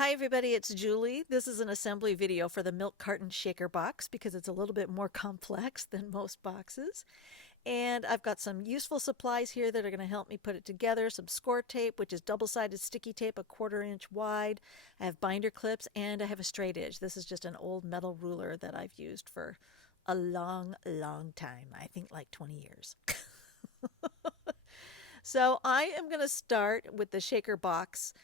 Hi everybody, it's Julie. This is an assembly video for the Milk Carton Shaker Box because it's a little bit more complex than most boxes. And I've got some useful supplies here that are going to help me put it together. Some score tape, which is double-sided sticky tape, a 1/4 inch wide. I have binder clips and I have a straight edge. This is just an old metal ruler that I've used for a long, long time. I think like 20 years. So I am going to start with the shaker box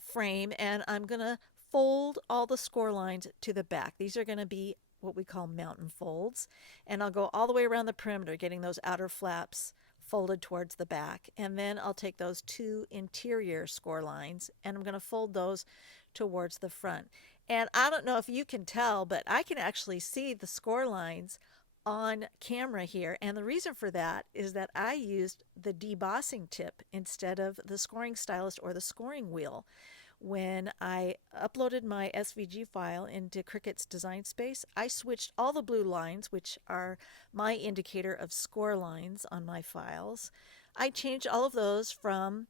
frame, and I'm going to fold all the score lines to the back. These are going to be what we call mountain folds, and I'll go all the way around the perimeter, getting those outer flaps folded towards the back. And then I'll take those two interior score lines and I'm going to fold those towards the front. And I don't know if you can tell, but I can actually see the score lines on camera here. And the reason for that is that I used the debossing tip instead of the scoring stylus or the scoring wheel. When I uploaded my SVG file into Cricut's design space, I switched all the blue lines, which are my indicator of score lines on my files. I changed all of those from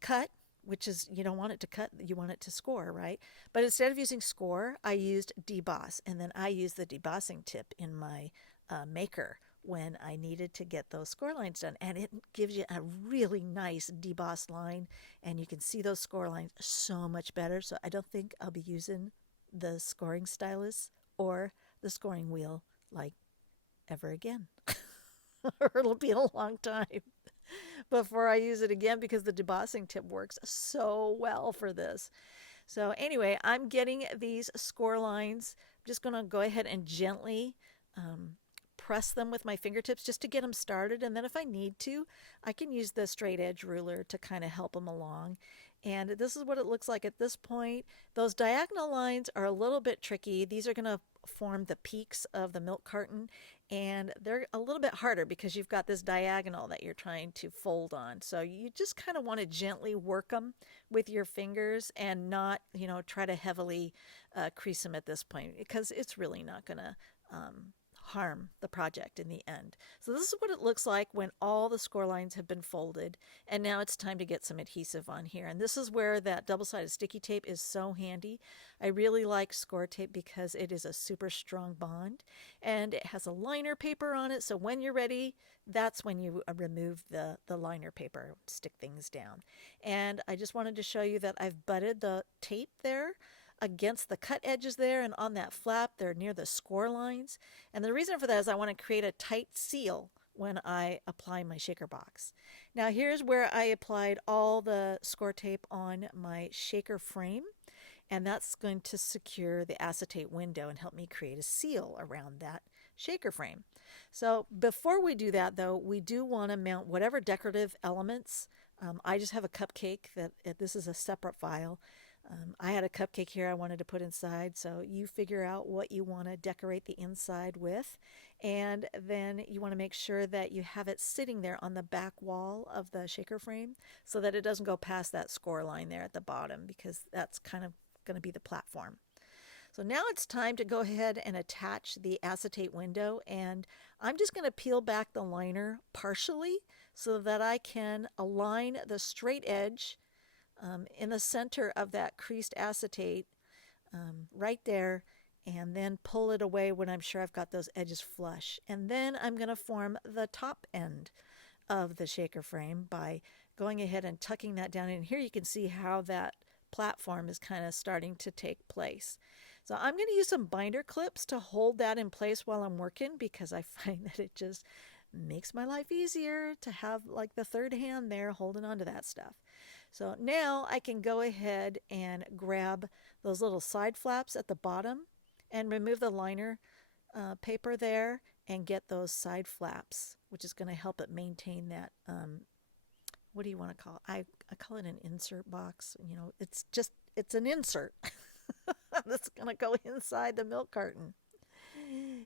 cut, which is you don't want it to cut, you want it to score, right? But instead of using score, I used deboss, and then I used the debossing tip in my maker when I needed to get those score lines done. And it gives you a really nice deboss line, and you can see those score lines so much better. So I don't think I'll be using the scoring stylus or the scoring wheel like ever again. Or it'll be a long time before I use it again because the debossing tip works so well for this. So anyway, I'm getting these score lines. I'm just going to go ahead and gently press them with my fingertips just to get them started. And then if I need to, I can use the straight edge ruler to kind of help them along. And this is what it looks like at this point. Those diagonal lines are a little bit tricky. These are going to form the peaks of the milk carton, and they're a little bit harder because you've got this diagonal that you're trying to fold on. So you just kind of want to gently work them with your fingers and not, try to heavily crease them at this point because it's really not going to harm the project in the end. So this is what it looks like when all the score lines have been folded, and now it's time to get some adhesive on here. And this is where that double-sided sticky tape is so handy. I really like score tape because it is a super strong bond and it has a liner paper on it, so when you're ready, that's when you remove the liner paper, stick things down. And I just wanted to show you that I've butted the tape there against the cut edges there, and on that flap they're near the score lines. And the reason for that is I want to create a tight seal when I apply my shaker box. Now here's where I applied all the score tape on my shaker frame, and that's going to secure the acetate window and help me create a seal around that shaker frame. So before we do that though, we do want to mount whatever decorative elements. I just have a cupcake that this is a separate file. I had a cupcake here I wanted to put inside, so you figure out what you want to decorate the inside with, and then you want to make sure that you have it sitting there on the back wall of the shaker frame so that it doesn't go past that score line there at the bottom, because that's kind of going to be the platform. So now it's time to go ahead and attach the acetate window, and I'm just going to peel back the liner partially so that I can align the straight edge in the center of that creased acetate right there, and then pull it away when I'm sure I've got those edges flush. And then I'm going to form the top end of the shaker frame by going ahead and tucking that down. And here you can see how that platform is kind of starting to take place. So I'm going to use some binder clips to hold that in place while I'm working, because I find that it just makes my life easier to have like the third hand there holding on to that stuff. So now I can go ahead and grab those little side flaps at the bottom and remove the liner paper there and get those side flaps, which is going to help it maintain that, what do you want to call it? I call it an insert box. It's an insert that's going to go inside the milk carton.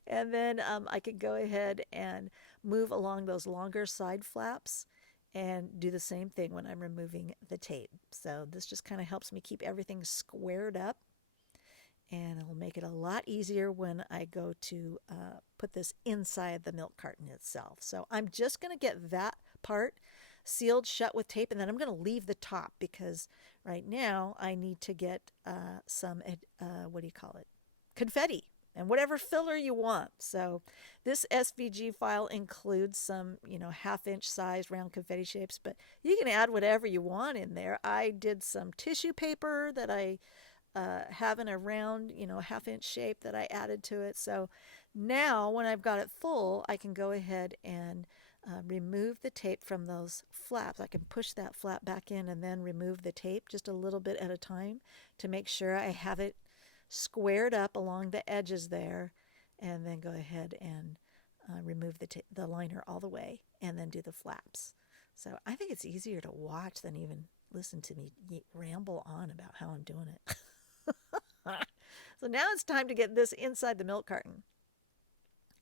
And then I could go ahead and move along those longer side flaps and do the same thing when I'm removing the tape. So this just kind of helps me keep everything squared up, and it'll make it a lot easier when I go to put this inside the milk carton itself. So I'm just going to get that part sealed shut with tape, and then I'm going to leave the top because right now I need to get some, what do you call it? Confetti and whatever filler you want. So this SVG file includes some, half-inch size round confetti shapes, but you can add whatever you want in there. I did some tissue paper that I have in a round, half-inch shape that I added to it. So now when I've got it full, I can go ahead and remove the tape from those flaps. I can push that flap back in and then remove the tape just a little bit at a time to make sure I have it squared up along the edges there, and then go ahead and remove the liner all the way and then do the flaps. So I think it's easier to watch than even listen to me ramble on about how I'm doing it. So now it's time to get this inside the milk carton.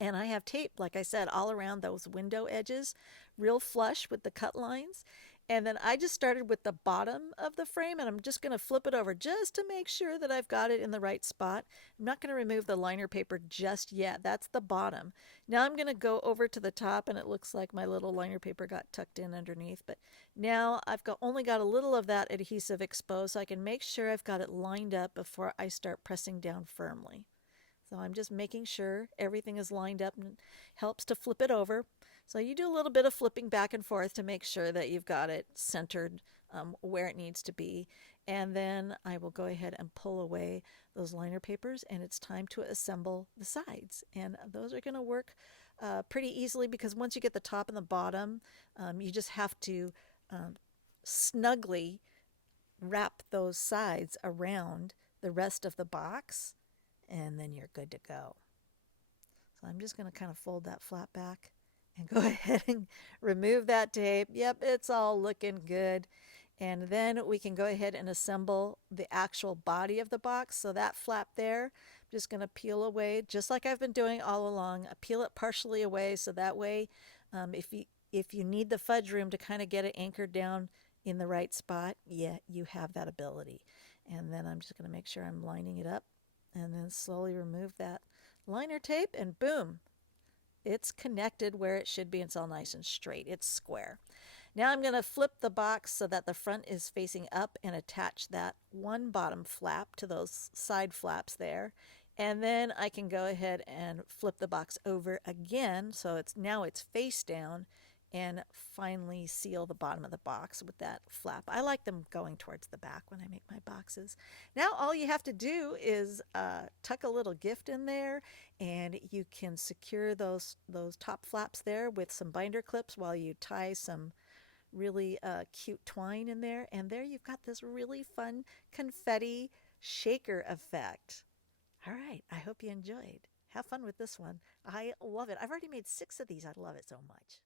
And I have tape, like I said, all around those window edges, real flush with the cut lines. And then I just started with the bottom of the frame, and I'm just going to flip it over just to make sure that I've got it in the right spot. I'm not going to remove the liner paper just yet. That's the bottom. Now I'm going to go over to the top, and it looks like my little liner paper got tucked in underneath. But now I've only got a little of that adhesive exposed, so I can make sure I've got it lined up before I start pressing down firmly. So I'm just making sure everything is lined up, and helps to flip it over. So you do a little bit of flipping back and forth to make sure that you've got it centered where it needs to be. And then I will go ahead and pull away those liner papers, and it's time to assemble the sides. And those are going to work pretty easily because once you get the top and the bottom, you just have to snugly wrap those sides around the rest of the box, and then you're good to go. So I'm just going to kind of fold that flap back and go ahead and remove that tape. Yep, it's all looking good. And then we can go ahead and assemble the actual body of the box. So that flap there, I'm just going to peel away, just like I've been doing all along. I peel it partially away, so that way if you need the fudge room to kind of get it anchored down in the right spot, yeah, you have that ability. And then I'm just going to make sure I'm lining it up, and then slowly remove that liner tape, and boom, it's connected where it should be. It's all nice and straight. It's square. Now I'm going to flip the box so that the front is facing up and attach that one bottom flap to those side flaps there. And then I can go ahead and flip the box over again so it's face down, and finally seal the bottom of the box with that flap. I like them going towards the back when I make my boxes. Now all you have to do is tuck a little gift in there, and you can secure those top flaps there with some binder clips while you tie some really cute twine in there. And there you've got this really fun confetti shaker effect. All right, I hope you enjoyed. Have fun with this one. I love it. I've already made 6 of these. I love it so much.